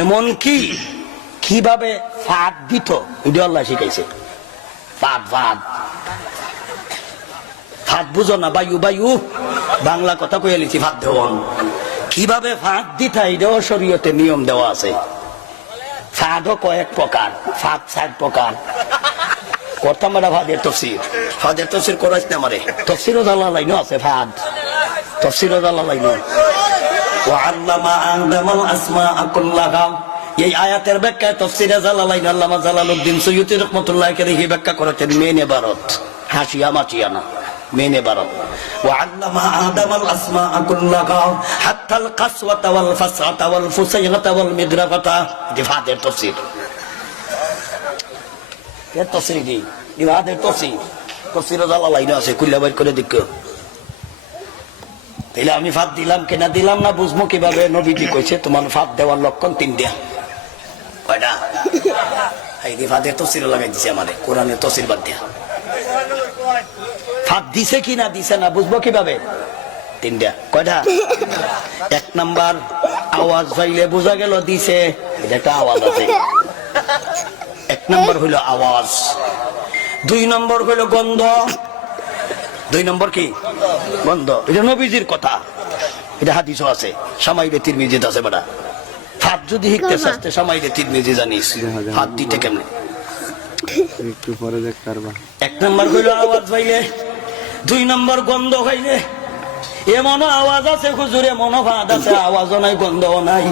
এমন কি কিভাবে ফাঁদ দিত এটা আল্লাহ শিখাইছে। ফাঁদ ফাঁদ ফাঁদ বুঝো না? বায়ু বায়ু বাংলা কথা কয়ে লিখি ফাঁদ দেওয়ান। কিভাবে ফাঁদ দিতা এটাও শরীয়তে নিয়ম দেওয়া আছে। ফাঁদও কয়েক প্রকার, ফাঁদ 4 প্রকার। করতাম আমরা ফাঁদের তফসির, ফাঁদের তফসির করাইছ না আমারে। তফসিরও জানা লাইনও আছে ফাঁদ, তফসিরও জানা লাইনও। ওয়াল্লামা আদামাল আসমাআ কুল্লাহা, এই আয়াতের ব্যাখ্যায় তফসিরে জালালাইন আল্লামা জালালউদ্দিন সৈয়দী রাহমাতুল্লাহ আলাইহি ব্যাখ্যা করেছেন মেন ইবারত, হাসিয়া মাচিয়া না, মেন ইবারত। ওয়াল্লামা আদামাল আসমাআ কুল্লাহা হাত্তাল কাসওয়াতা ওয়াল ফাসআতা ওয়াল ফুসাইলাতা ওয়াল মিদরাফাতা। যে ফাদের তফসির, এর তফসির কি ইবাদের তফসির, তফসিরে জালালাইন আছে, খুলে বের করে দেখো। তাইলে আমি ফাঁদ দিলাম কিনা দিলাম না বুঝবো কিভাবে? নবীজি কইছে তোমার ফাঁদ দেওয়ার লক্ষণ 3টা। কয়টা? এই ফাঁদের তফসির লাগাই দিছে আমাদের কোরআনের তফসির বাদ দিয়া। ফাঁদ দিছে কিনা দিছে না বুঝবো কিভাবে? 3টা। কয়টা? 1 নাম্বার আওয়াজ পাইলে বোঝা গেল দিছে, এটা একটা আওয়াজ আছে। 1 নাম্বার হইলো আওয়াজ। 2 নম্বর হইলো গন্ধ। 2 নম্বর কি? গন্ধ। এটা নবীজির কথা, এটা হাদিসও আছে, সামাইলে তিরমিজিতে আছে। বেটা ফাঁদ যদি হিকতে চাচ্ছে সামাইলে তিরমিজি জানিস ফাঁদ দিতে কেমনে। একটু পরে দেখতে পারবা। 1 নম্বর হইলো আওয়াজ পাইলে, 2 নম্বর গন্ধ পাইলে। এমনও আওয়াজ আছে হুজুর, এমনও ফাঁদ আছে আওয়াজও নাই গন্ধও নাই।